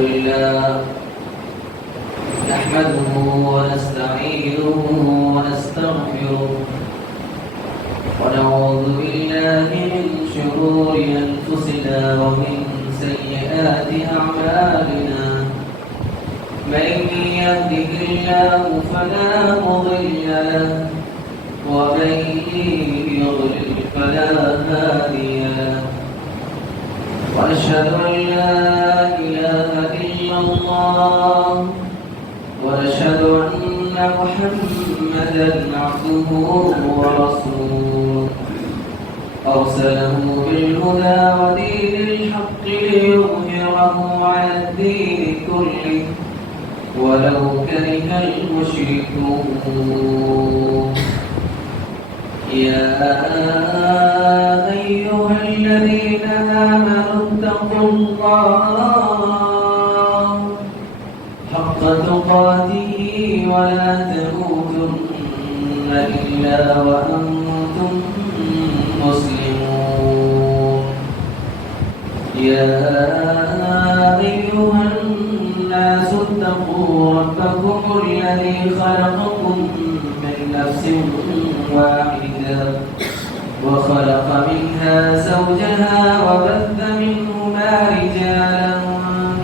لله نحمده ونستعينه ونستغفره ونعوذ بالله من شرور أنفسنا ومن سيئات أعمالنا من يهده الله فلا مضل له ومن يضلل فلا هادي له وأشهد أن لا إله إلا الله وأشهد أن محمدا عبده ورسوله أرسله بالهدى ودين الحق ليظهره على الدين كله ولو كره المشركون يا أيها الذين آمنوا اتقوا الله حق تقاته ولا تموتن إلا وأنتم مسلمون يا أيها الناس اتقوا ربكم الذي خلقكم من نفس واحدة وخلق منها زوجها وبث منهما رجالا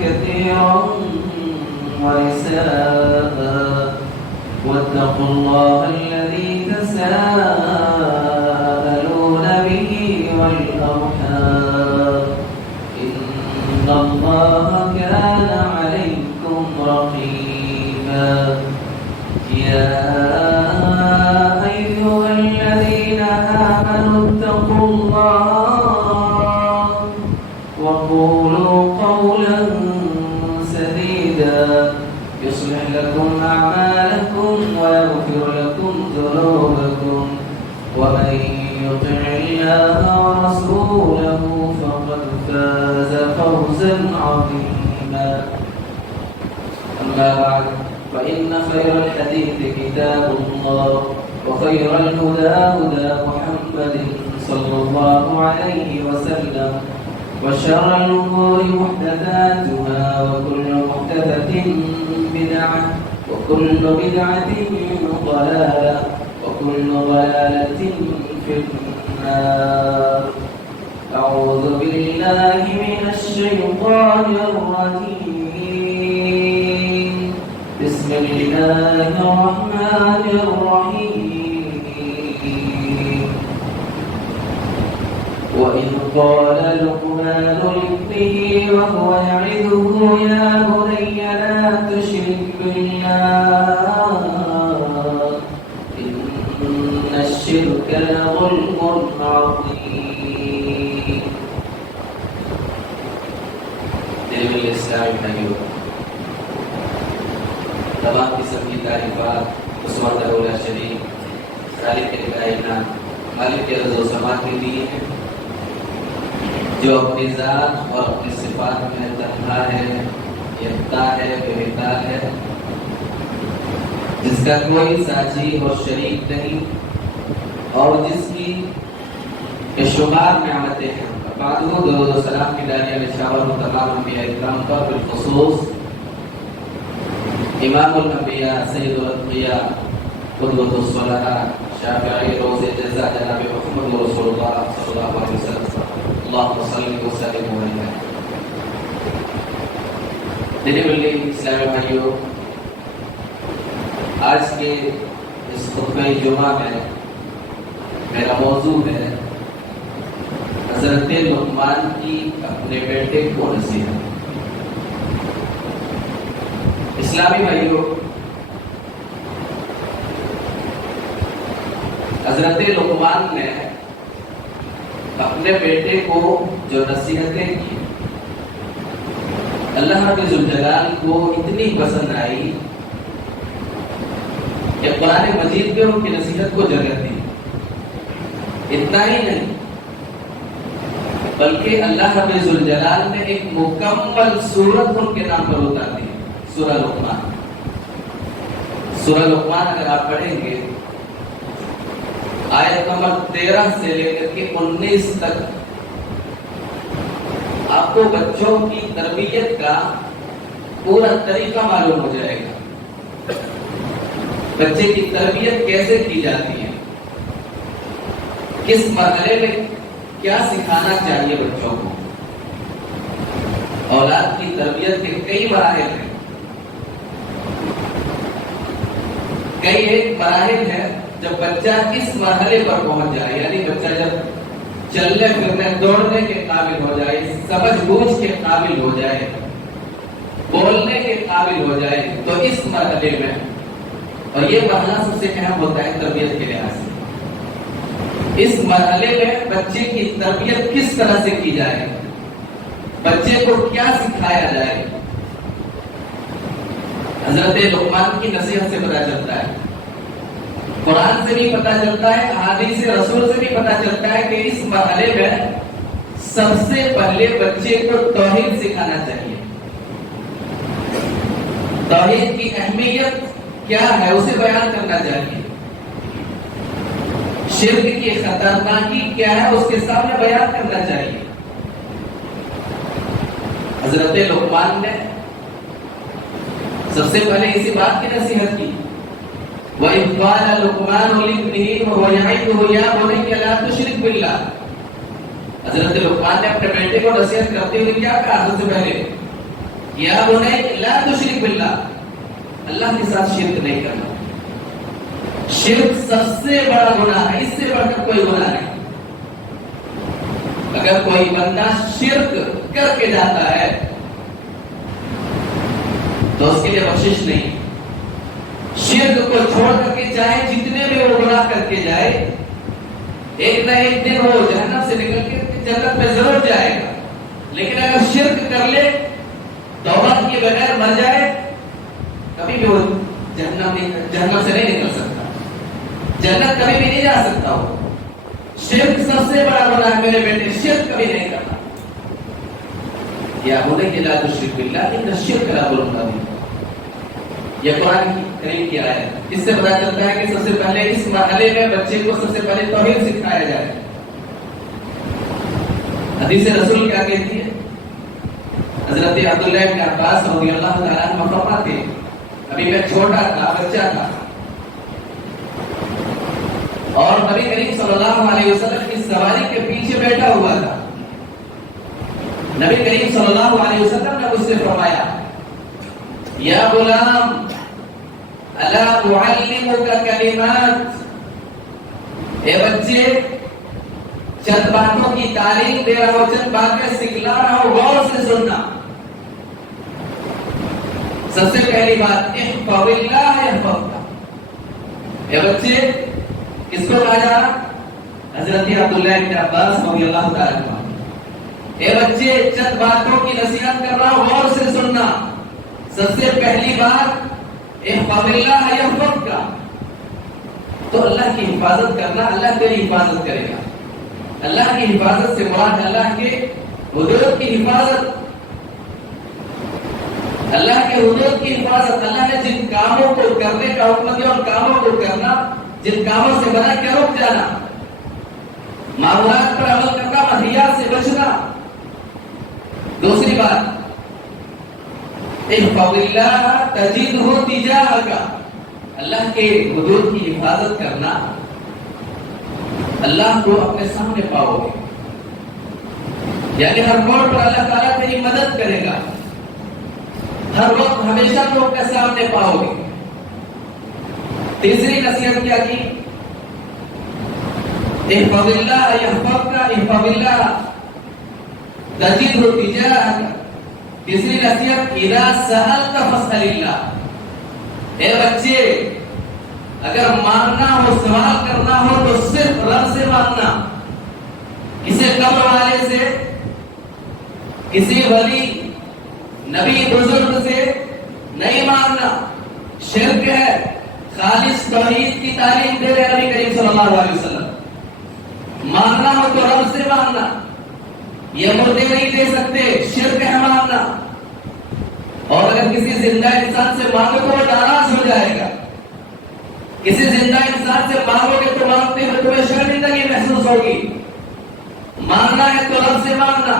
كثيرا ونساء واتقوا الله الذي تساءلون به والأرحام إن الله كان عليكم رقيبا يا أيها الذين آمنوا اتقوا الله وقولوا قولا سديدا يصلح لكم أعمالكم ويغفر لكم ذنوبكم ومن يطع الله ورسوله فقد فاز فوزا عظيما أما بعد فإن خير الحديث كتاب الله وخير الهدى هدى محمد صلى الله عليه وسلم وشر الأمور محدثاتها وكل محدثة بدعة وكل بدعة ضلالة وكل ضلالة في النار أعوذ بالله من الشيطان الرجيم بسم الله الرحمن الرحيم وإذ قال لقمان لابنه وهو يعظه يا بني لا تشرك بالله إن الشرك لظلم عظيم. دل الإسلام بھائیو، تمام قسم کی تعریفات اس وحدہ لا شریک خالق کائنات مالک ارض و سما کے لیے ہیں، جو اپنی ذات اور اپنی صفات میں تنہا ہے، یکتا ہے، بے مثال ہے، جس کا کوئی ساجی اور شریک نہیں، اور جس کی شمار نعمتیں ہیں. بعد وہ درود و سلام کی داعیہ نشاور و تمام انبیاء اکرام پر بالخصوص امام الانبیاء سید الانبیاء قدوۃ الصالحین شافعی روز جزا جناب محمد رسول اللہ صلی اللہ علیہ وسلم اللہم صلی وسلم علیہ. دلی بلی اسلامی بھائیو، آج کے اس خطبہ جمعہ میں میرا موضوع ہے حضرت لقمان کی اپنے بیٹے کو نصیحت. اسلامی بھائیو، حضرت لقمان نے اپنے بیٹے کو جو نصیحتیں کی اللہ رب ذوالجلال کو اتنی پسند آئی کہ قرآن مجید میں ان کی نصیحت کو جگہ دی. اتنا ہی نہیں بلکہ اللہ رب ذوالجلال نے ایک مکمل سورت ان کے نام پر اتار دی، سورہ لقمان. سورہ لقمان اگر آپ پڑھیں گے آیت نمبر 13 سے لے کر کے 19 تک آپ کو بچوں کی تربیت کا پورا طریقہ معلوم ہو جائے گا، بچے کی تربیت کیسے کی جاتی ہے، کس مرحلے میں کیا سکھانا چاہیے بچوں کو۔ اولاد کی تربیت کے کئی مراحل ہیں، کئی ایک مراحل ہے جب بچہ اس مرحلے پر پہنچ جائے، یعنی بچہ جب چلنے پھرنے دوڑنے کے قابل ہو جائے، سمجھ بوجھ کے قابل ہو جائے، بولنے کے قابل ہو جائے، تو اس مرحلے میں، اور یہ مرحلہ سب سے اہم ہوتا ہے تربیت کے لحاظ سے، اس مرحلے میں بچے کی تربیت کس طرح سے کی جائے، بچے کو کیا سکھایا جائے۔ حضرت لقمان کی نصیحت سے پتہ چلتا ہے، قرآن سے بھی پتہ چلتا ہے، احادیث رسول سے بھی پتہ چلتا ہے کہ اس مرحلے میں سب سے پہلے بچے کو توحید سکھانا چاہیے۔ توحید کی اہمیت کیا ہے اسے بیان کرنا چاہیے، شرک کی خطرناکی کیا ہے اس کے سامنے بیان کرنا چاہیے۔ حضرت لقمان نے سب سے پہلے اسی بات کی نصیحت کی، وَإِذْ قَالَ لُقْمَانُ لِابْنِهِ وَهُوَ يَعِظُهُ يَا بُنَيَّ لَا تُشْرِكْ بِاللَّهِ۔ حضرت لقمان نے اپنے بیٹے کو نصیحت کرتے ہوئے کیا کہا؟ سب سے پہلے یا بنی لا تشرک باللہ، اللہ کے ساتھ شرک نہیں کرنا۔ شرک سب سے بڑا گناہ ہے، اس سے بڑھ کر کوئی گناہ نہیں۔ اگر کوئی بندہ شرک کر کے جاتا ہے تو اس کے لیے بخشش نہیں۔ شرک کو چھوڑ کر کے چاہے جتنے میں وہ گناہ کر کے جائے، ایک نہ ایک دن وہ جہنم سے نکل کے جنت میں ضرور جائے گا، لیکن اگر شرک کر لے، توبہ کے بغیر مر جائے، کبھی بھی وہ جہنم سے نہیں نکل سکتا، جنت کبھی بھی نہیں جا سکتا۔ وہ شرک سب سے بڑا گناہ ہے میرے بیٹے، شرک کبھی نہیں کرنا۔ یا بنی لا تشرک باللہ ان الشرک لظلم عظیم، یہ قرآن کریم کی آیت ہے۔ اس سے پتہ چلتا ہے کہ سب سے پہلے اس مرحلے میں بچے کو سب سے پہلے توحید سکھایا جائے۔ حدیث رسول کیا کہتی ہے؟ حضرت عبداللہ بن عباس رضی اللہ تعالیٰ عنہ فرماتے ہیں، ابھی میں چھوٹا تھا، بچہ تھا، اور نبی کریم صلی اللہ علیہ وسلم کی سواری کے پیچھے بیٹھا ہوا تھا۔ نبی کریم صلی اللہ علیہ وسلم نے مجھ سے فرمایا، یا غلام الا اعلمک کلمات، اے بچے چند باتوں کی تعلیم دے رہا ہوں، چند باتیں سکھلا رہا ہوں، غور سے سننا۔ سب سے پہلی بات، احفظ اللہ یحفظک، اے بچے کس کو کہا جا رہا؟ حضرت عبداللہ بن عباس رضی اللہ تعالیٰ عنہ، اے بچے چند باتوں کی نصیحت کر رہا ہوں، غور سے سننا۔ سب سے پہلی بات احفظ اللہ یحفظک، تو اللہ کی حفاظت کرنا، اللہ تیری حفاظت کرے گا۔ اللہ کی حفاظت سے مراد اللہ کے حدود کی حفاظت، اللہ کے حدود کی حفاظت۔ اللہ نے جن کاموں کو کرنے کا حکم دیا ان کاموں کو کرنا، جن کاموں سے منع کیا رک جانا، معمولات پر عمل کرنا، منہیات سے بچنا۔ دوسری بات، احفظ اللہ تجدہ تجاہک، اللہ کے حدود کی حفاظت کرنا، اللہ کو اپنے سامنے پاؤ گے، یعنی ہر موڑ پر اللہ تعالیٰ تیری مدد کرے گا، ہر وقت ہمیشہ تو اپنے سامنے پاؤ گے۔ تیسری نصیحت کیا کی؟ احفظ اللہ یحفظک، احفظ اللہ تجدہ تجاہک۔ تیسری نصیحت، اذا سألت فاسأل اللہ، اے بچے اگر مانگنا ہو، سوال کرنا ہو تو صرف رب سے مانگنا، کسی قبر والے سے، کسی ولی نبی بزرگ سے نہیں مانگنا، شرک ہے۔ خالص توحید کی تعلیم دے رہے نبی کریم صلی اللہ علیہ وسلم، مانگنا ہو تو رب سے مانگنا، یہ مردے نہیں دے سکتے، شرک ہے مانگنا۔ اور اگر کسی زندہ انسان سے مانگو تو وہ ناراض ہو جائے گا، کسی زندہ انسان سے مانگو گے تو مانگتے ہوئے تمہیں شرمندگی محسوس ہوگی۔ مانگنا ہے تو رب سے مانگنا،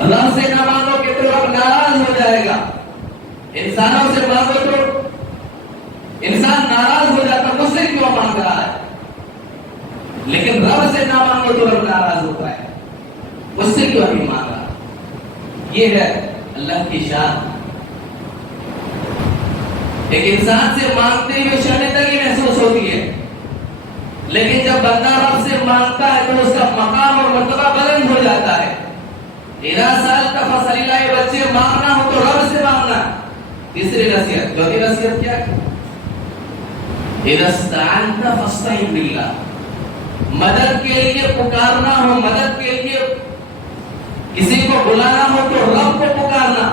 رب سے نہ مانگو گے تو رب ناراض ہو جائے گا. انسانوں سے مانگو تو انسان ناراض ہو جاتا، مجھ سے کیوں مانگ رہا ہے؟ لیکن رب سے نہ مانگو تو رب ناراض ہوتا ہے، مجھ سے کیوں نہیں مانگ رہا؟ یہ ہے اللہ کی شان. ایک انسان سے مانگتے ہوئے شرمندگی محسوس ہوتی ہے، لیکن جب بندہ رب سے مانگتا ہے تو اس کا مقام اور مرتبہ بلند ہو جاتا ہے. 13 سال کا فصل لائے بچے، مانگنا ہو تو رب سے مانگنا. تیسری نصیحت، چوتھی نصیحت کیا ہے؟ اذا استعنت فاستعن باللہ. مدد کے لیے پکارنا ہو، مدد کے لیے کسی کو بلانا ہو تو رب کو پکارنا.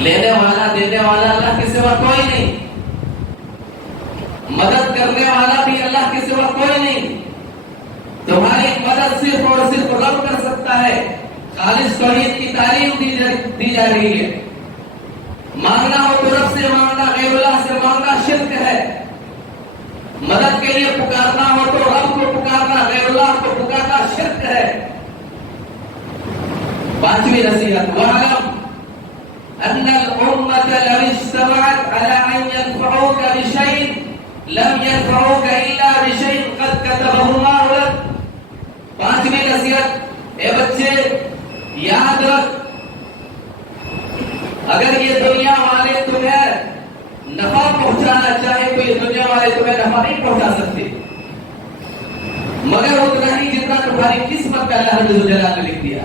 لینے والا دینے والا اللہ کے سوا کوئی نہیں، مدد کرنے والا بھی اللہ کے سوا کوئی نہیں. تمہاری مدد صرف اور صرف رب کر سکتا ہے. خالص توحید کی تعلیم دی جا رہی ہے. مانگنا ہو تو رب سے مانگنا، غیر اللہ سے مانگنا شرک ہے. مدد کے لیے پکارنا ہو تو رب کو پکارنا، غیر اللہ کو پکارنا شرک ہے. پانچویں نصیحت، وَاعْلَمْ أَنَّ الْأُمَّةَ لَوِ اجْتَمَعَتْ عَلَىٰ أَن يَنفَعُوكَ بِشَيْءٍ لَمْ يَنفَعُوكَ إِلَّا بِشَيْءٍ قَدْ كَتَبَهُ اللَّهُ لَكَ. پانچویں نصیحت، اے بچے یاد رکھ، اگر یہ دنیا والے تمہیں نفع پہنچانا چاہے تو یہ دنیا والے تمہیں نفع نہیں پہنچا سکتے مگر اتنا ہی جتنا تمہاری قسمت کا اللہ رب الجلال نے لکھ دیا.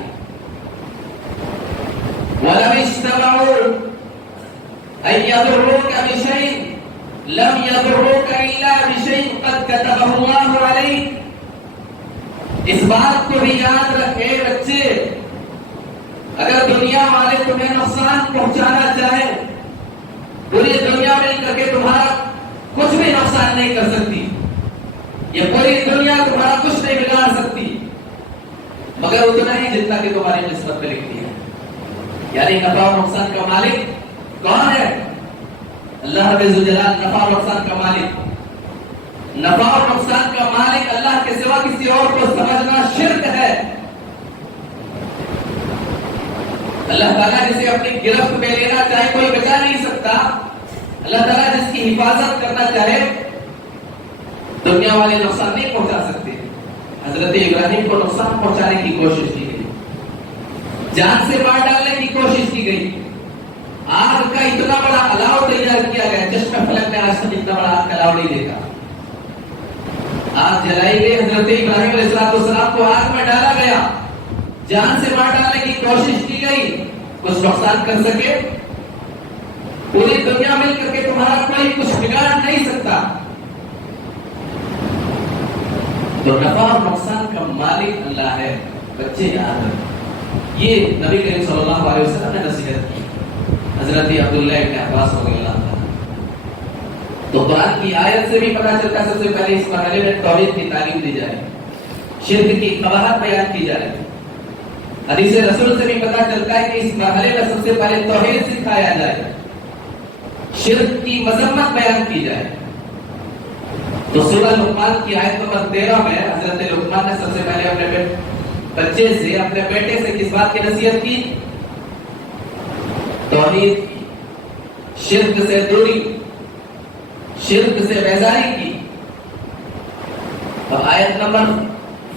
وَلَوِ اجْتَمَعُوا أَن يَضُرُّوكَ بِشَيْءٍ لَمْ يَضُرُّوكَ إِلَّا بِشَيْءٍ قَدْ كَتَبَهُ اللَّهُ عَلَيْكَ. اس بات کو بھی یاد رکھے بچے، اگر دنیا والے تمہیں نقصان پہنچانا چاہیں، پوری دنیا مل کر کے تمہارا کچھ بھی نقصان نہیں کر سکتی. یہ پوری دنیا تمہارا کچھ نہیں بگاڑ سکتی مگر اتنا ہی جتنا کہ تمہاری قسمت میں لکھتی ہے. یعنی نفع اور نقصان کا مالک کون ہے؟ اللہ رب الجلال نفع اور نقصان کا مالک. نفع اور نقصان کا مالک اللہ کے سوا کسی اور کو سمجھنا شرک ہے. اللہ تعالیٰ جسے اپنی گرفت میں لینا چاہے کوئی بچا نہیں سکتا. اللہ تعالیٰ جس کی حفاظت کرنا چاہے دنیا والے نقصان نہیں پہنچا سکتے. حضرت ابراہیم کو نقصان پہنچانے کی کوشش کی گئی، جان سے مار ڈالنے کی کوشش کی گئی، آگ کا اتنا بڑا الاؤ تیار کیا گیا. چشمہ فلک میں آج تک اتنا بڑا آگ کا الاؤ نہیں دیکھا. آگ جلائی گئی، حضرت ابراہیم علیہ السلام کو آگ میں ڈالا گیا، جان سے مار ڈالنے کی کوشش کی گئی. کچھ نقصان کر سکے؟ پوری دنیا مل کر کے تمہارا کوئی کچھ بگاڑ نہیں سکتا. تو نفع اور نقصان کا مالک اللہ ہے. بچے یاد رکھیں، یہ نبی کریم صلی اللہ علیہ وسلم نے نصیحت کی. حضرت عبداللہ ابن عباس رضی اللہ عنہ. تو قرآن کی آیت سے بھی پتہ چلتا ہے سب سے پہلے اس مرحلے میں توحید کی تعلیم دی جائے، شرک کی قباحت بیان کی جائے. حدیث رسول سے بھی پتہ چلتا ہے کہ اس مرحلے میں سب سے پہلے توحید سکھایا جائے، شرک کی مذمت بیان کی جائے. تو سورہ لقمان کی آیت نمبر 13 میں حضرت لقمان نے سب سے پہلے اپنے بچے سے، اپنے بیٹے سے کس بات کی نصیحت کی؟ توحید کی، شرک سے دوری، شرک سے بیزاری کی. اور آیت نمبر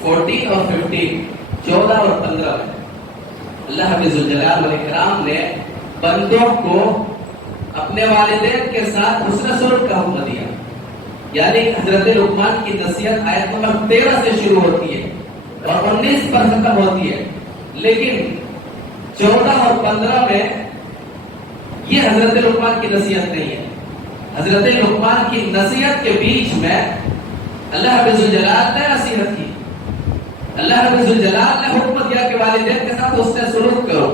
14 اور 15، 14 اور 15 میں اللہ رب الجلال والاکرام نے بندوں کو اپنے والدین کے ساتھ حسن سلوک کا حکم دیا. یعنی حضرت لقمان کی نصیحت آیت نمبر 13 سے شروع ہوتی ہے اور 19 پر ختم ہوتی ہے، لیکن 14 اور 15 میں یہ حضرت لقمان کی نصیحت نہیں ہے. حضرت لقمان کی نصیحت کے بیچ میں اللہ رب الجلال نے نصیحت کی. اللہ رب الجلال نے حکم دیا کہ والدین کے ساتھ حسن سلوک کرو.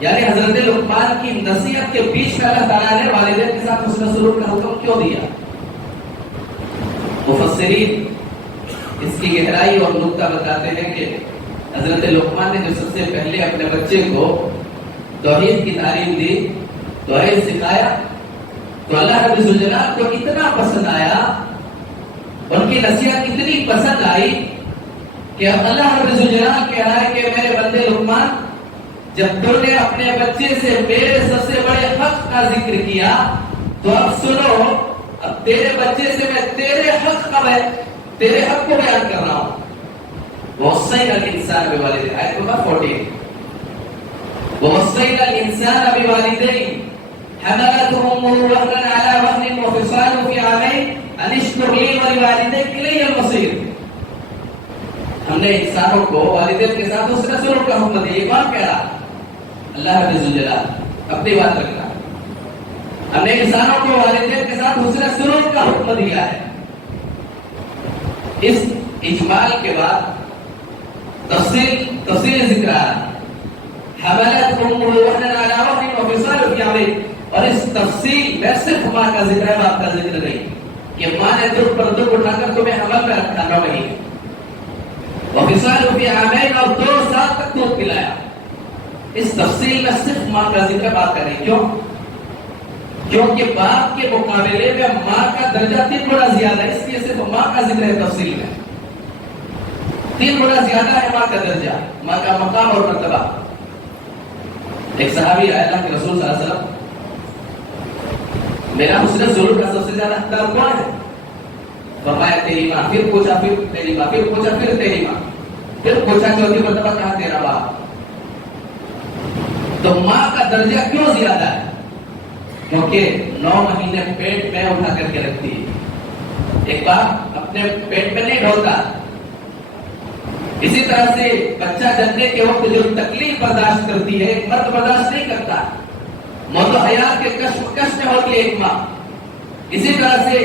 یعنی حضرت لقمان کی نصیحت کے بیچ میں اللہ تعالیٰ نے والدین کے ساتھ حسن سلوک کا حکم کیوں دیا؟ مفسرین اس کی گہرائی اور نقطہ بتاتے ہیں کہ حضرت لقمان نے جو سب سے پہلے اپنے بچے کو توحید کی تعلیم دی، توحید سکھایا، تو اللہ رب الجلال کو اتنا پسند آیا، ان کی نصیحت اتنی پسند آئی کہ اب اللہ رب الجلال کہہ رہا ہے کہ میرے بندے لقمان جب تم نے اپنے بچے سے میرے سب سے بڑے حق کا ذکر کیا تو اب سنو، اب تیرے بچے سے میں تیرے حق کو بیان کر رہا ہوں. وصينا الإنسان بوالديه آية نمبر 14. ووصينا الإنسان بوالديه حملته أمه وهنا على وهن وفصاله في عامين أن اشكر لي ولوالديك إلي المصير. ہم نے انسانوں کو والدین کے ساتھ اس کا سلوک کا حکم دیا. یہ کون کہہ رہا؟ اللہ رب الجلال اپنی بات رکھ رہا. ہم نے انسانوں کو والدین کے ساتھ حسن سلوک کا حکم دیا ہے. اس اجمال کے بعد تفصیل ذکر آ رہا. حملت امه وهنا على وهن وفصاله في عامين. اور اس تفصیل میں صرف ماں کا ذکر ہے، باپ کا ذکر نہیں کہ ماں نے دکھ پر دکھ اٹھا کر تمہیں حمل میں رکھا 9 مہینے، وفصاله في عامين، اور 2 سال تک دودھ پلایا. اس تفصیل میں صرف ماں کا ذکر بات کر رہی. کیوں؟ کیونکہ باپ کے مقابلے میں ماں کا درجہ 3 گنا زیادہ ہے، اس لیے صرف ماں کا ذکر ہے. تفصیل میں 3 گنا زیادہ ہے ماں کا درجہ، ماں کا مقام اور مرتبہ. ایک صحابی آئے اللہ کے رسول صلی اللہ علیہ وسلم، میرا حسن سلوک کا سب سے زیادہ حقدار کون ہے؟ فرمایا تیری ماں. پھر پوچھا پھر تیری ماں، پھر پوچھا پھر تیری ماں، پھر پوچھا 4تھی مرتبہ کہا تیرا باپ. تو ماں کا درجہ کیوں زیادہ ہے؟ کیونکہ 9 مہینے پیٹ میں اٹھا کر کے رکھتی ہے. ایک باپ اپنے پیٹ میں نہیں ڈھولتا. اسی طرح سے بچہ جننے کے وقت جو تکلیف برداشت کرتی ہے ایک مرد برداشت نہیں کرتا. موت و حیات کے کشمکش میں ہوتی ہے ایک ماں. اسی طرح سے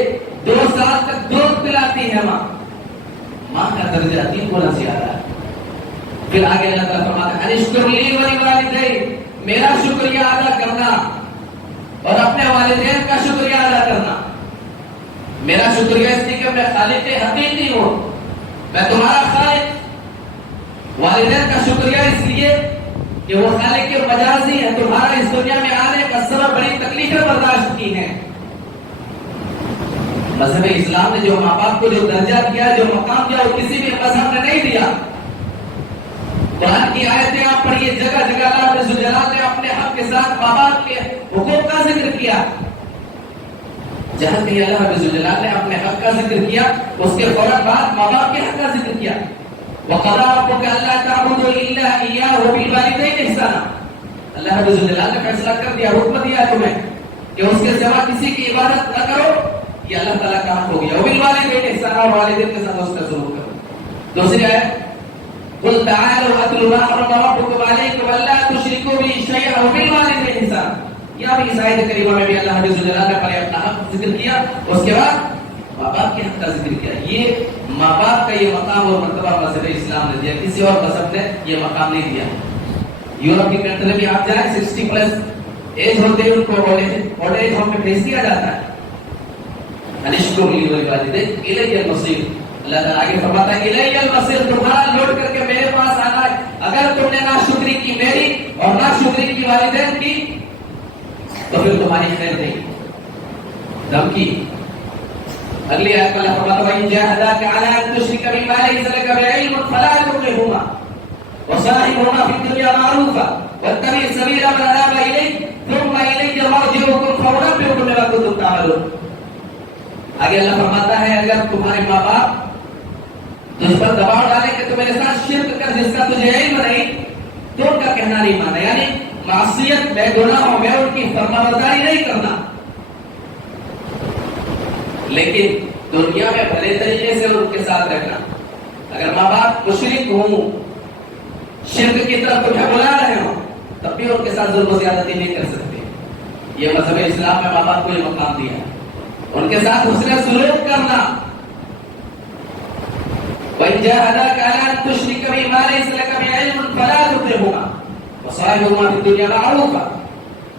2 سال تک دودھ پلاتی ہے ماں. ماں کا درجہ 3 گنا زیادہ ہے. پھر آگے اللہ تعالیٰ فرماتا ہے انشکر لی ولوالدیک، میرا شکریہ ادا کرنا اور اپنے والدین کا شکریہ ادا کرنا. میرا شکریہ اس لیے کہ میں خالق حقیقی ہوں، میں تمہارا خالق. والدین کا شکریہ اس لیے کہ وہ خالق کے مجازی ہے. تمہارا اس دنیا میں آنے کا سبب بڑی تکلیفیں برداشت کی ہیں. مذہب اسلام نے جو ماں باپ کو جو درجہ دیا، جو مقام دیا، وہ کسی بھی مذہب نے نہیں دیا. قرآن کی آیتیں آپ پڑھیے، جگہ جگہ اللہ رب الجلال نے اپنے حق کے ساتھ ماں باپ کے حقوق کا ذکر کیا. جہاں کہیں اللہ رب الجلال نے اپنے حق کا ذکر کیا، اس کے فوراً بعد ماں باپ کے حق کا ذکر کیا. وَقَضَىٰ رَبُّكَ أَلَّا تَعْبُدُوا إِلَّا إِيَّاهُ وَبِالْوَالِدَيْنِ إِحْسَانًا. اللہ رب الجلال نے فیصلہ کر دیا، حکم دیا تمہیں کہ اس کے سوا کسی کی عبادت نہ کرو. یہ اللہ تعالیٰ کا حق ہو گیا. وَبِالْوَالِدَيْنِ إِحْسَانًا، والدین کے ساتھ اس کا سلوک کرو. دوسری آیت قل تعالوا اتل ما حرم ربكم عليكم الا تشركوا به شيئا وبالوالدين احسانا. یہ بھی اس آیت کریمہ میں بھی اللہ رب الجلال نے پہلے اپنا حق ذکر کیا، اس کے بعد ماں باپ کے حق کا ذکر کیا. یہ ماں باپ کا یہ مقام اور مرتبہ مذہب اسلام نے دیا، کسی اور مذہب نے یہ مقام نہیں دیا. یورپ کی کنٹری میں آپ جائیں 60 پلس ایج ہوتے ہیں ان کو اولڈ ایج ہوم میں بھیج دیا جاتا ہے. انشکر لی ولوالدیک الی المصیر. اللہ تعالیٰ آگے فرماتا ہے الی المصیر، تمہارا لوٹ کر کے میرے پاس آنا ہے. اگر تم نے ناشکری کی میری اور ناشکری کی والدین کی تو پھر تمہاری خیر نہیں. دھمکی. اگلی آیت میں اللہ فرماتا ہے وَإِن جَاهَدَاكَ عَلَىٰ أَن تُشْرِكَ بِي مَا لَيْسَ لَكَ بِهِ عِلْمٌ فَلَا تُطِعْهُمَا وَصَاحِبْهُمَا فِي الدُّنْيَا مَعْرُوفًا وَاتَّبِعْ سَبِيلَ مَنْ أَنَابَ إِلَيَّ ثُمَّ إِلَيَّ مَرْجِعُكُمْ فَأُنَبِّئُكُم بِمَا كُنتُمْ تَعْمَلُونَ. آگے اللہ فرماتا ہے اگر تمہارے ماں باپ تجھ پر دباؤ ڈالے کہ تم میرے ساتھ شرک کر جس کا تجھے علم نہیں، تو ان کا کہنا نہیں مانا، یعنی معصیت بے گناہوں میں ان کی فرمانبرداری نہیں کرنا. لیکن دنیا میں بھلے طریقے سے ان کے ساتھ رہنا. اگر ماں باپ مشرک ہوں، شرک کی طرف تمہیں بلا رہے ہوں، تب بھی ان کے ساتھ ظلم و زیادتی نہیں کر سکتے. یہ مذہب اسلام میں ماں باپ کو یہ مقام دیا ہے. ان کے ساتھ حسن سلوک کرنا. وَإِن جَاهَدَاكَ عَلَىٰ أَن تُشْرِكَ بِي مَا لَيْسَ لَكَ بِهِ عِلْمٌ فَلَا تُطِعْهُمَا وَصَاحِبْهُمَا فِي الدُّنْيَا مَعْرُوفًا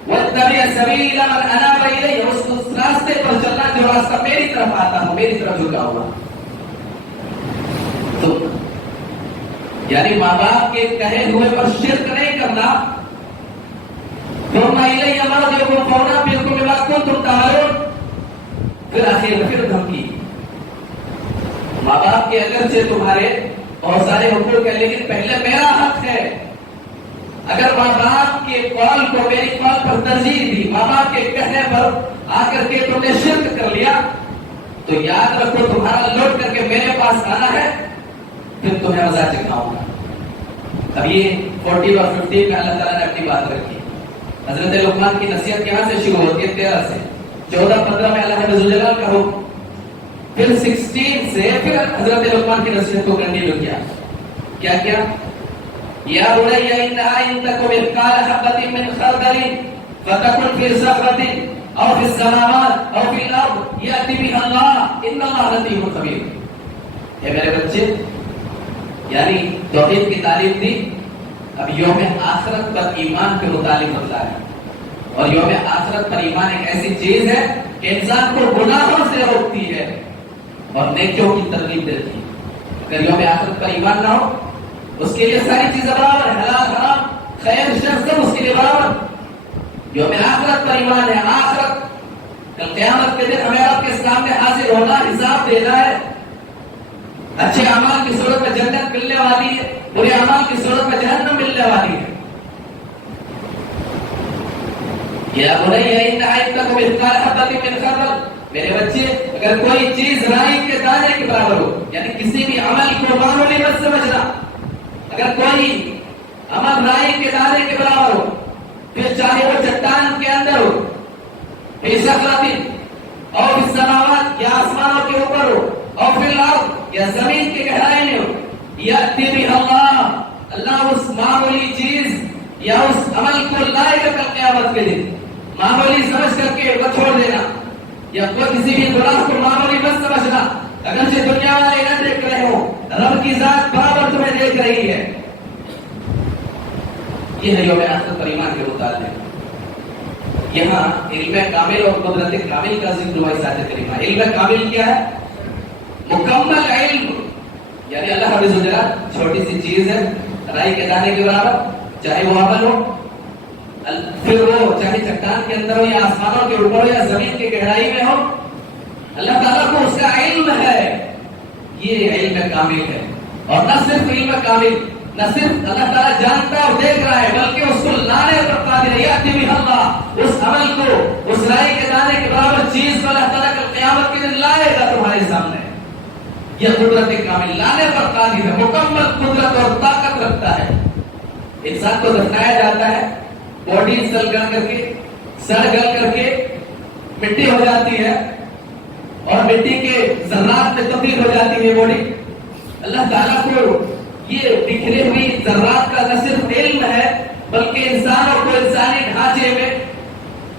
وَاتَّبِعْ سَبِيلَ مَنْ أَنَابَ إِلَيَّ. اس راستے پر چلنا جو راستہ میری طرف آتا ہوں، میری طرف جھکا ہوا. تو یعنی ماں باپ کے کہے ہوئے پر شرک نہیں کرنا. ثُمَّ إِلَيَّ مَرْجِعُكُمْ فَأُنَبِّئُكُم بِمَا كُنتُمْ تَعْمَلُونَ. پھر آخر میں پھر دھمکی. ماں باپ کے اگرچہ تمہارے بہت سارے حقوق ہیں لیکن پہلے میرا حق ہے. اگر ماں باپ کے قول کو میری قول پر ترجیح دی، ماں باپ کے کہنے پر آ کر کے تم نے شرک کر لیا، تو یاد رکھو تمہارا لوٹ کر کے میرے پاس آنا ہے، پھر تمہیں مزہ چکھاؤں گا۔ اب یہ 40 اور 50 میں اللہ تعالیٰ نے اپنی بات رکھی۔ حضرت لقمان کی نصیحت کہاں سے شروع ہوتی ہے؟ 13 سے 14-15 میں اللہ عز و جل کا حکم، پھر 16 سے پھر حضرت لقمان کی نصیحت کو کنٹینیو کیا کیا؟ یا بنی انہا ان تک مثقال حبۃ من خردل فتکن فی صخرۃ او فی السماوات او فی الارض یأتی بها اللہ ان اللہ لطیف خبیر۔ اے میرے بچے، یعنی توحید کی تعلیم دی، اب یوم آخرت پر ایمان کے متعلق بتلایا، اور یوم آخرت پر ایمان ایک ایسی چیز ہے کہ انسان کو گناہوں سے روکتی ہے اور نیکیوں کی ترغیب دیتی ہے۔ اگر یوم آخرت پر ایمان نہ ہو، اس کے لیے ساری چیزیں برابر ہیں، حلال حرام خیر شر سب اس کے لیے برابر۔ یوم آخرت پر ایمان ہے، آخرت کل قیامت کے دن ہمیں آپ کے سامنے حاضر ہونا، حساب دینا ہے۔ اچھے اعمال کی صورت میں جنت ملنے والی ہے، برے اعمال کی صورت میں جہنم ملنے والی ہے۔ یا بنی انہا ان تک مثقال حبۃ من خردل، میرے بچے اگر کوئی چیز رائی کے دانے کے برابر ہو، یعنی کسی بھی عمل کو معمولی مت سمجھنا، اگر کوئی عمل رائی کے دانے کے برابر ہو، پھر چاہے وہ چٹان کے اندر ہو، فی صخرۃ اور فی السماوات یا آسمانوں کے اوپر ہو، اور فی الارض یا زمین کی گہرائی میں ہو، یأتی بها اللہ، اللہ اس معمولی چیز یا اس عمل کو لائے گا کل قیامت کے دن۔ معمولی سمجھ کر کے وہ چھوڑ دینا، یا کوئی کسی بھی گناہ کو معمولی مت سمجھنا، اگرچہ دنیا والے نہ دیکھ رہے ہو، رب کی ذات برابر تمہیں دیکھ رہی ہے۔ یہ ہے یوم آخرت پر ایمان کے متعلق۔ یہاں علم کامل اور قدرت کامل کا ذکر ہوا اس آیت کریمہ۔ علم کامل کیا ہے؟ مکمل علم، یعنی اللہ عز و جل چھوٹی سی چیز ہے رائی کے دانے کے برابر، چاہے وہ عمل ہو، پھر وہ چاہے چٹان کے اندر ہو یا آسمانوں کے اوپر ہو یا زمین کی گہرائی میں ہو، اللہ تعالیٰ کو اس کا علم ہے۔ یہ علم کامل ہے، اور نہ صرف علم کامل، نہ صرف اللہ تعالیٰ جانتا ہے اور دیکھ رہا ہے، بلکہ اس کو لانے پر قادر ہے۔ یأتی بها اللہ، اس عمل کو، اس رائی کے دانے کے برابر چیز کو اللہ تعالیٰ کل قیامت کے دن لائے گا تمہارے سامنے۔ یہ قدرت کامل، لانے پر قادر ہے، مکمل قدرت اور طاقت رکھتا ہے۔ انسان کو دفنایا جاتا ہے، باڈی سڑ گل کر کے مٹی ہو جاتی ہے، اور مٹی کے ذرات میں تبدیل ہو جاتی ہے باڈی۔ اللہ تعالیٰ کو یہ بکھری ہوئی ذرات کا نہ صرف علم ہے، بلکہ انسانوں کو انسانی ڈھانچے میں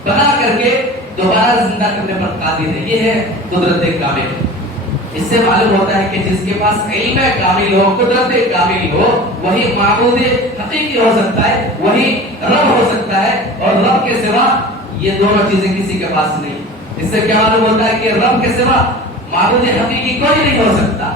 بنا کر کے دوبارہ زندہ کرنے پر قادر ہے۔ یہ ہے قدرت کامل۔ اس سے معلوم ہوتا ہے کہ جس کے پاس علم کامل ہو، قدرت کامل ہو، وہی معبود حقیقی ہو سکتا ہے، وہی رب ہو سکتا ہے، اور رب کے سوا یہ دونوں چیزیں کسی کے پاس نہیں۔ اس سے کیا معلوم ہوتا ہے کہ رب کے سوا معبود حقیقی کوئی نہیں ہو سکتا۔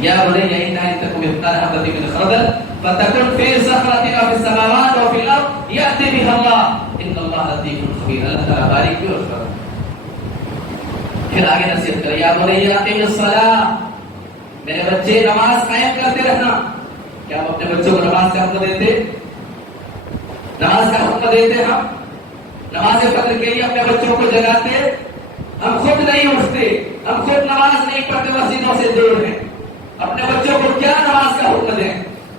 یا بنی انہا ان تک مثقال حبۃ من خردل فتکن فی صخرۃ او فی السماوات او فی الارض یأتی بها اللہ ان اللہ لطیف خبیر۔ اللہ تعالیٰ باریک بھی اور خبیر۔ پھر آگے نصیحت کرے، یا بنی اقیم الصلاۃ، میرے بچے نماز قائم کرتے رہنا۔ کیا ہم اپنے بچوں کو نماز کا حکم دیتے؟ نماز کا حکم دیتے؟ ہم نماز فجر کے لیے اپنے بچوں کو جگاتے؟ ہم خود نہیں اٹھتے، ہم خود نماز نہیں پڑھتے، مسجدوں سے دور ہیں۔ اپنے بچوں کو کیا نماز کا حکم دیں؟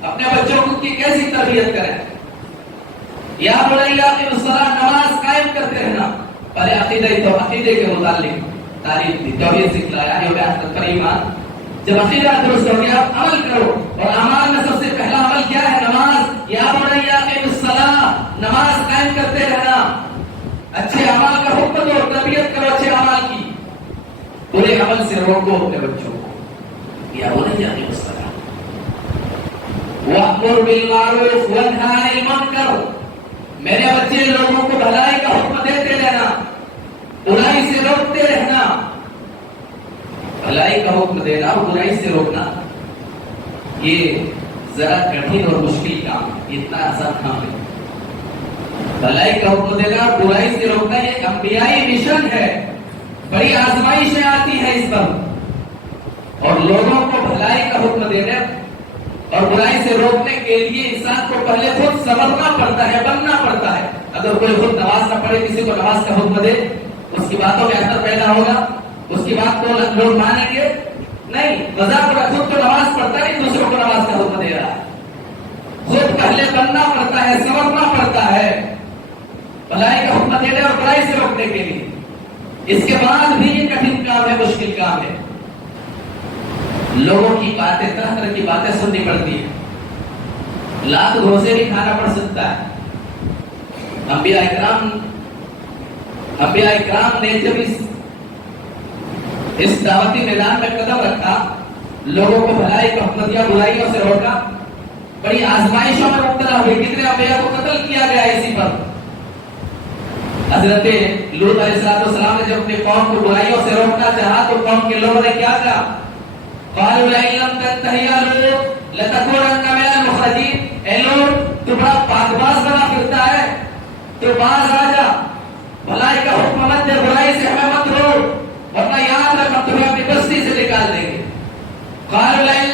اپنے بچوں کو کی کیسی تربیت کریں؟ یا بنی اقیم الصلاۃ، نماز قائم کرتے رہنا۔ پہلے عقیدے کے متعلق تعلیم دی، توحید سکھلایا، یوم آخرت پر ایمان۔ جب عقیدہ درست ہو گیا عمل کرو، اور اعمال میں سب سے پہلا عمل کیا ہے؟ نماز۔ یا بنی اقیم الصلاۃ، نماز قائم کرتے رہنا، اچھے اعمال کا حکم دو، تربیت کرو اچھے اعمال کی، برے عمل سے روکو اپنے بچوں کو۔ یا بنی اقیم الصلاۃ وأمر بالمعروف وانہی عن المنکر، میرے بچے لوگوں کو بھلائی کا حکم دیتے رہنا، برائی سے روکتے رہنا۔ بھلائی کا حکم دینا اور برائی سے روکنا یہ ذرا کٹھن اور مشکل کام ہے، اتنا آسان کام ہے۔ بھلائی کا حکم دینا اور برائی سے روکنا یہ انبیائی مشن ہے، بڑی آزمائشیں آتی ہیں اس پر، اور لوگوں کو بھلائی کا حکم دینے اور برائی سے روکنے کے لیے انسان کو پہلے خود سنورنا پڑتا ہے، بننا پڑتا ہے۔ اگر کوئی خود نماز نہ پڑھے، کسی کو نماز کا حکم دے، اس کی باتوں میں اثر پیدا ہوگا، اس کی بات کو لوگ مانیں گے نہیں۔ مذاق پر خود تو نماز پڑھتا نہیں، دوسروں کو نماز کا حکم دے رہا ہے۔ خود پہلے بننا پڑتا ہے، سنورنا پڑتا ہے بھلائی کا حکم دینے اور برائی سے روکنے کے لیے۔ اس کے بعد بھی یہ کٹھن کام ہے، مشکل کام ہے۔ لوگوں کی باتیں، طرح طرح کی باتیں سننی پڑتی ہیں، لاکھ روزے بھی کھانا پڑ سکتا ہے۔ انبیاء اکرام نے جب اس دعوتی میدان میں قدم رکھا، لوگوں کو بھلائی کا حکم دیا، برائیوں سے روکا، بڑی آزمائشوں میں مبتلا ہوئے۔ کتنے انبیاء کو قتل کیا گیا اسی پر۔ حضرت لوط علیہ السلام نے جب اپنی قوم کو برائیوں سے روکنا چاہا تو قوم کے لوگوں نے کیا کہا؟ قالوا لئن لم تنتهي يا لوط لتكونن من المخرجين۔ اے لوط، تو بڑا پاک باز بنا پھرتا ہے، تو باز آ جا، بھلائی کا حکم مت دے، برائی سے ہمیں مت روک، ورنہ یاد رکھ ہم تمہیں اپنی بستی سے نکال دیں گے۔ قالوا لئن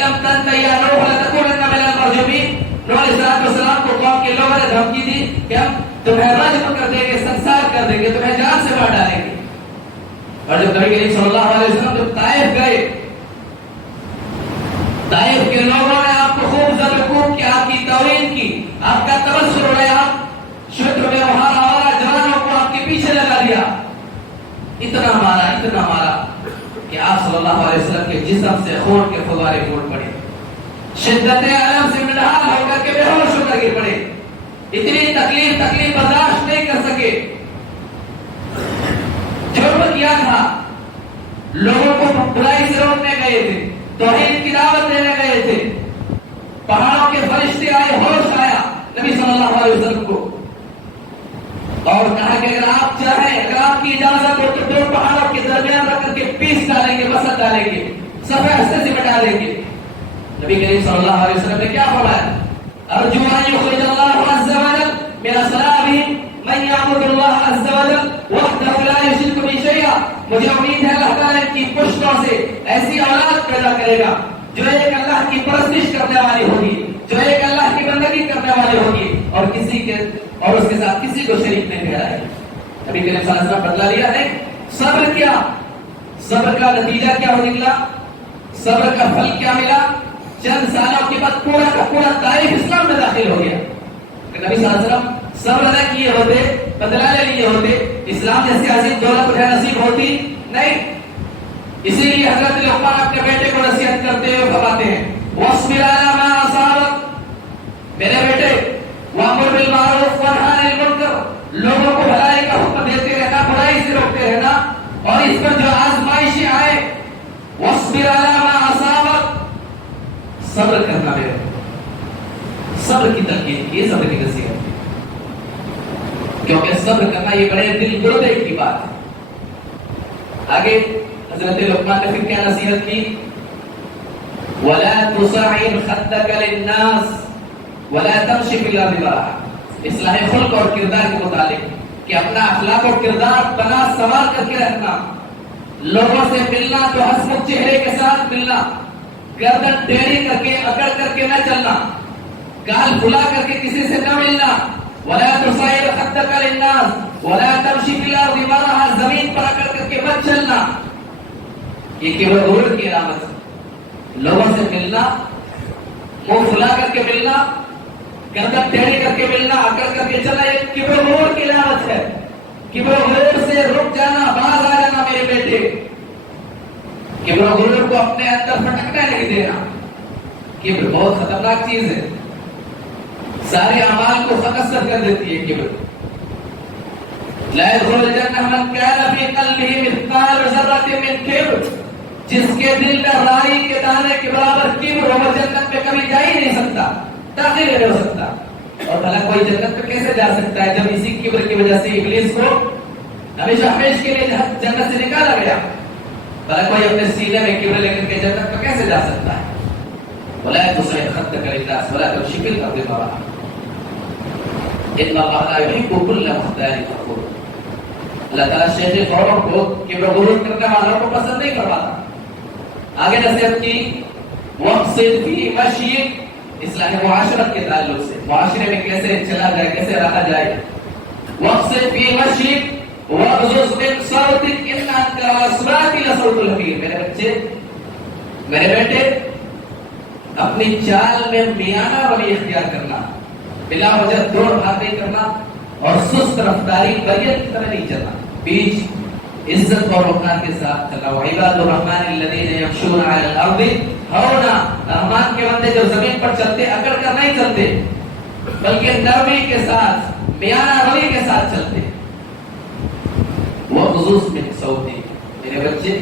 لم تنتهي يا نوح لتكونن من المرجومين۔ نوح علیہ السلام کو قوم کے لوگوں نے دھمکی دی کہ ہم تمہیں رجم کر دیں گے، سنسار کر دیں گے، تمہیں جان سے مار ڈالیں گے۔ اور جب نبی کریم صلی اللہ علیہ وسلم جب طائف گئے، طائف کے لوگوں نے آپ کو خوب زدکوب کی، آپ کی توہین کی، آپ کا تبصر اڑایا، آپ شکر میں وہاں ہمارا جوانوں کو آپ کے پیچھے لگا دیا، اتنا مارا کہ آپ صلی اللہ علیہ وسلم کے جسم سے خون کے فوارے پھوٹ پڑے، شدت علم سے منحال ہو کر کے بے ہوش ہو کر گر پڑے، اتنی تکلیف برداشت نہیں کر سکے۔ جرم کیا تھا، لوگوں کو برائی سے روکنے گئے تھے، توحید کی دعوت دینے گئے تھے، پہاڑوں کے فرشتے آئے، ہوش آیا نبی صلی اللہ علیہ وسلم کو، اور کہا کہ اگر آپ چاہیں، اگر آپ کی اجازت ہو تو دو پہاڑوں کے درمیان رکھ کر کے پیس ڈالیں گے، وسط ڈالیں گے، صفحے ہستے سے مٹا دیں گے۔ نبی کریم صلی اللہ علیہ وسلم نے کیا فرمایا؟ ارجو ان یخرج اللہ عز وجل من اصلابهم من یعبد اللہ عز وجل وحدہ لا یشرک بہ شیئا۔ مجھے امید ہے اللہ تعالیٰ کی پشتوں سے ایسی اولاد پیدا کرے گا جو ایک اللہ کی پرستش کرنے والی ہوگی، جو ایک اللہ کی بندگی کرنے والی ہوگی، اور اس کے ساتھ کسی کو شریک نہیں ٹھہرائے گی۔ نبی کریم صلی اللہ علیہ وسلم بدلا لیا ہے، صبر کیا، صبر کا نتیجہ کیا ہو نکلا، صبر کا پھل کیا ملا؟ چند سالوں کے بعد پورا کا پورا طائف اسلام میں داخل ہو گیا۔ نبی صلی اللہ علیہ وسلم صبر نہ کیے ہوتے، بدلا لے لیے ہوتے، اسلام جیسی عظیم دولت انہیں نصیب ہوتی نہیں۔ اسی لیے حضرت لقمان اپنے بیٹے کو نصیحت کرتے ہوئے فرماتے ہیں، وَاصْبِرْ عَلَىٰ مَا أَصَابَكَ، میرے بیٹے، وَأْمُرْ بِالْمَعْرُوفِ وَانْهَ عَنِ الْمُنكَرِ، لوگوں کو بھلائی کا حکم دیتے رہنا، برائی سے روکتے رہنا، اور اس پر جو آزمائشیں آئے، وَاصْبِرْ عَلَىٰ مَا أَصَابَكَ، صبر کرنا ہے۔ صبر کی تلقین کی، صبر کی نصیحت، کیونکہ صبر کرنا یہ بڑے دل گردے کی بات ہے۔ آگے حضرت لقمان نے پھر کیا نصیحت کی؟ وَلَا تُصَعِّرْ خَدَّكَ لِلنَّاسِ وَلَا تَمْشِ فِي الْأَرْضِ مَرَحًا۔ اصلاح خلق اور کردار کے متعلق کہ اپنا اخلاق اور کردار بنا سنوار کر کے رکھنا، لوگوں سے ملنا تو حسب چہرے کے ساتھ ملنا، گردن ٹیڑھی کر کے اکڑ کر کے نہ چلنا، گال پھلا کر کے کسی سے نہ ملنا، وَلَا تُصَعِّرْ خَدَّكَ لِلنَّاسِ وَلَا تَمْشِ فِي الْأَرْضِ مَرَحًا، زمین پر اکڑ کر کے مت چلنا، یہ کبر غرور کی علامت ہے۔ لوگوں سے ملنا، منہ پھلا کر کے ملنا، گردن ٹیڑھی کر کے ملنا، اکڑ کر کے چلنا، یہ کبر غرور کی علامت ہے۔ کبر غرور سے رک جانا، باز آ جانا میرے بیٹے، کبر و غرور کو اپنے اندر پھٹکنے نہیں دینا۔ کبر بہت خطرناک چیز ہے، سارے اعمال کو خطر کر دیتی ہے کبر۔ لا يدخل الجنة من كان في قلبه مثقال ذرة من كبر، جس کے دل میں رائی کے دانے کے برابر کبر ہو، وہ جنت میں کبھی جا ہی نہیں سکتا، داخل نہیں ہو سکتا۔ اور بھلا کوئی جنت میں کیسے جا سکتا ہے جب اسی کبر کی وجہ سے ابلیس کو ہمیشہ ہمیشہ کے لیے جنت سے نکالا گیا؟ بھلا کوئی اپنے سینے میں کبر لے کر کے جنت میں کیسے جا سکتا ہے؟ وَلَا تُصَعِّرْ خَدَّكَ لِلنَّاسِ وَلَا تَمْشِ فِي الْأَرْضِ مَرَحًا إِنَّ اللَّهَ لَا يُحِبُّ كُلَّ مُخْتَالٍ فَخُورٍ۔ اللہ تعالیٰ شیخ قوم کو کبر غرور کرنے والوں کو پسند نہیں فرماتا۔ آگے نصیحت کی، وقصد فی مشیک اصلاح معاشرت کے تعلق سے، معاشرے میں کیسے چلا جائے، کیسے رہا جائے. وقصد فی مشیک وغضض من صوتک ان انکر الاصوات لصوت الحمیر. میرے بچے، میرے بیٹے، اپنی چال میں میانہ روی اختیار کرنا، بلا وجہ دوڑ بھاگ نہیں کرنا اور سست رفتاری بریت کی طرح نہیں چلنا، بیچ عزت اور وقار کے ساتھ چلنا. وعباد الرحمن الذین یمشون علی الارض ہونا. رحمان کے بندے جو زمین پر چلتے اکڑ کر نہیں چلتے بلکہ نرمی کے ساتھ، میانہ روی کے ساتھ چلتے. وغضض من صوتک. میرے بچے،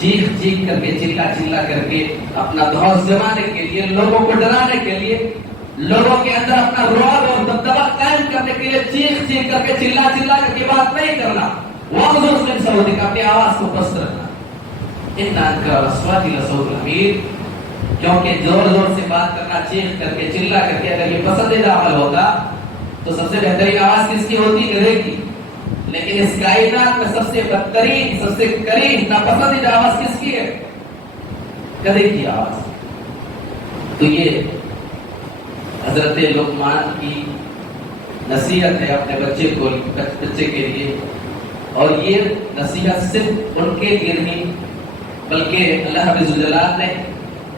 چیخ چیخ کر کے، چلا چلا کر کے، اپنا دھوس جمانے کے لیے، لوگوں کو ڈرانے کے لیے، لوگوں کے اندر اپنا رعب اور دبدبہ قائم کرنے کے لیے چیخ چیخ کر کے، چلا چلا کر کے بات نہیں کرنا. وغضض من صوتک. اپنی آواز کو پست رکھنا. ان انکر الاصوات لصوت الحمیر. کیونکہ زور زور سے بات کرنا، چیخ کر کے، چلا کر کے اگر یہ پسندیدہ عمل ہوتا تو سب سے بہترین آواز کس کی ہوتی؟ گدھے کی. لیکن اس کائنات میں سب سے بدترین، سب سے قریب، ناپسندیدہ آواز کس کی ہے؟ گدھے کی آواز. تو یہ حضرت لقمان کی نصیحت ہے اپنے بچے کے لیے. اور یہ نصیحت صرف ان کے لیے نہیں بلکہ اللہ رب الجلال نے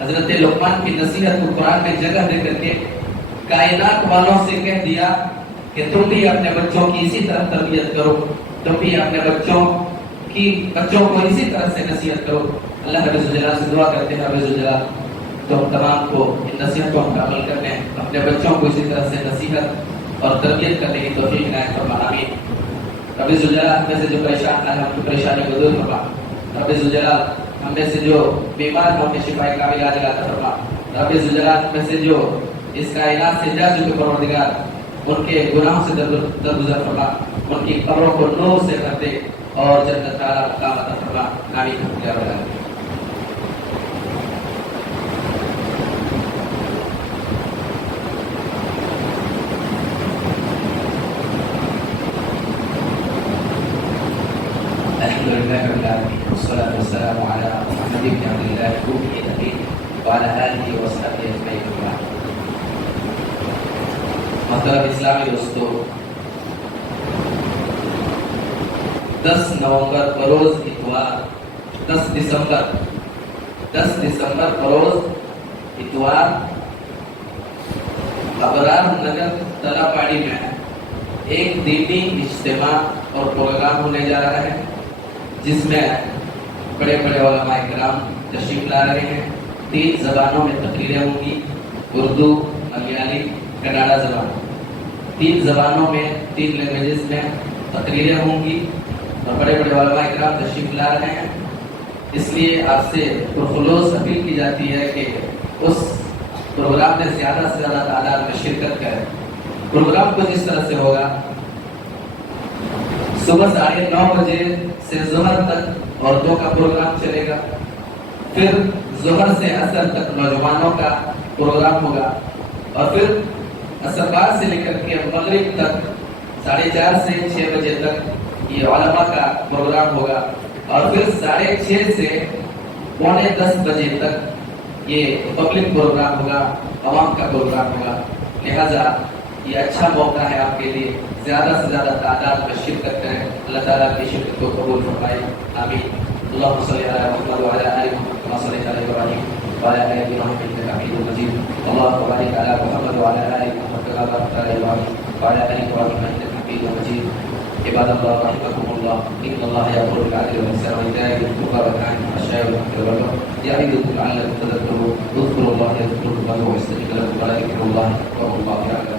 حضرت لقمان کی نصیحت کو قرآن میں جگہ دے کر کے کائنات والوں سے کہہ دیا کہ تم بھی اپنے بچوں کی اسی طرح تربیت کرو، تم بھی اپنے بچوں کو اسی طرح سے نصیحت کرو. اللہ رب الجلال سے دعا کرتے ہیں رب الجلال تو ہم تمام کو ان نصیحتوں پر عمل کرنے، اپنے بچوں کو اسی طرح سے نصیحت اور تربیت کرنے کی توفیق عنایت فرما. آمین. رب الجلال ہم میں سے جو پریشان ہے ہم کی پریشانی کو دور فرما. رب الجلال ہم میں سے جو بیمار ہیں ان کے شفا کامل عاجل عطا فرما. رب الجلال ہم میں سے جو اس کائنات سے جا چکے پروردگار ان کے گناہوں سے درگزر فرما، ان کی قبروں کو نور سے کر دے اور جنت والا مقام عطا فرما. آمین یا رب العالمین. والصلاة والسلام على محمد بن عبد الله النبي الأمين وعلى آله وصحبه أجمعين. محترم اسلامی دوستو، 10 نومبر بروز اتوار، 10 دسمبر بروز اتوار ابرار نگر تلاپاڑی میں ایک دینی اجتماع اور پروگرام ہونے جا رہا ہے جس میں بڑے بڑے علماء کرام تشریف لا رہے ہیں. 3 زبانوں میں تقریریں ہوں گی، اردو، ملیالی، کناڈا زبان. 3 زبانوں میں، 3 لینگویجز میں تقریریں ہوں گی اور بڑے بڑے علماء کرام تشریف لا رہے ہیں. اس لیے آپ سے پرخلوص اپیل کی جاتی ہے کہ اس پروگرام میں زیادہ سے زیادہ تعداد میں شرکت کریں. پروگرام کو جس طرح سے ہوگا، صبح 9:30 بجے سے ظہر تک عورتوں کا پروگرام چلے گا، پھر ظہر سے عصر تک نوجوانوں کا پروگرام ہوگا، اور پھر عصر بعد سے لے کر کے مغرب تک 4:30 سے 6 بجے تک یہ علماء کا پروگرام ہوگا، اور پھر 6:30 سے 9:45 بجے تک یہ پبلک پروگرام ہوگا، عوام کا پروگرام ہوگا. لہذا یہ اچھا موقع ہے آپ کے لیے، زیادہ سے زیادہ تعداد میں شرکت کریں. اللہ تعالیٰ کی شرکت کو قبول فرمائے. آمین. اللهم صل على محمد وعلى آل محمد كما صليت على إبراهيم وعلى آل إبراهيم إنك حميد مجيد. اللهم بارك على محمد وعلى آل محمد كما باركت على إبراهيم وعلى آل إبراهيم إنك حميد مجيد. عباد الله رحمكم الله، إن الله يأمر بالعدل والإحسان وإيتاء ذي القربى وينهى عن الفحشاء والمنكر والبغي يعظكم لعلكم تذكرون. اذكروا الله يذكركم ويستجيب لكم ولا ذكر الله أكبر والله يعلم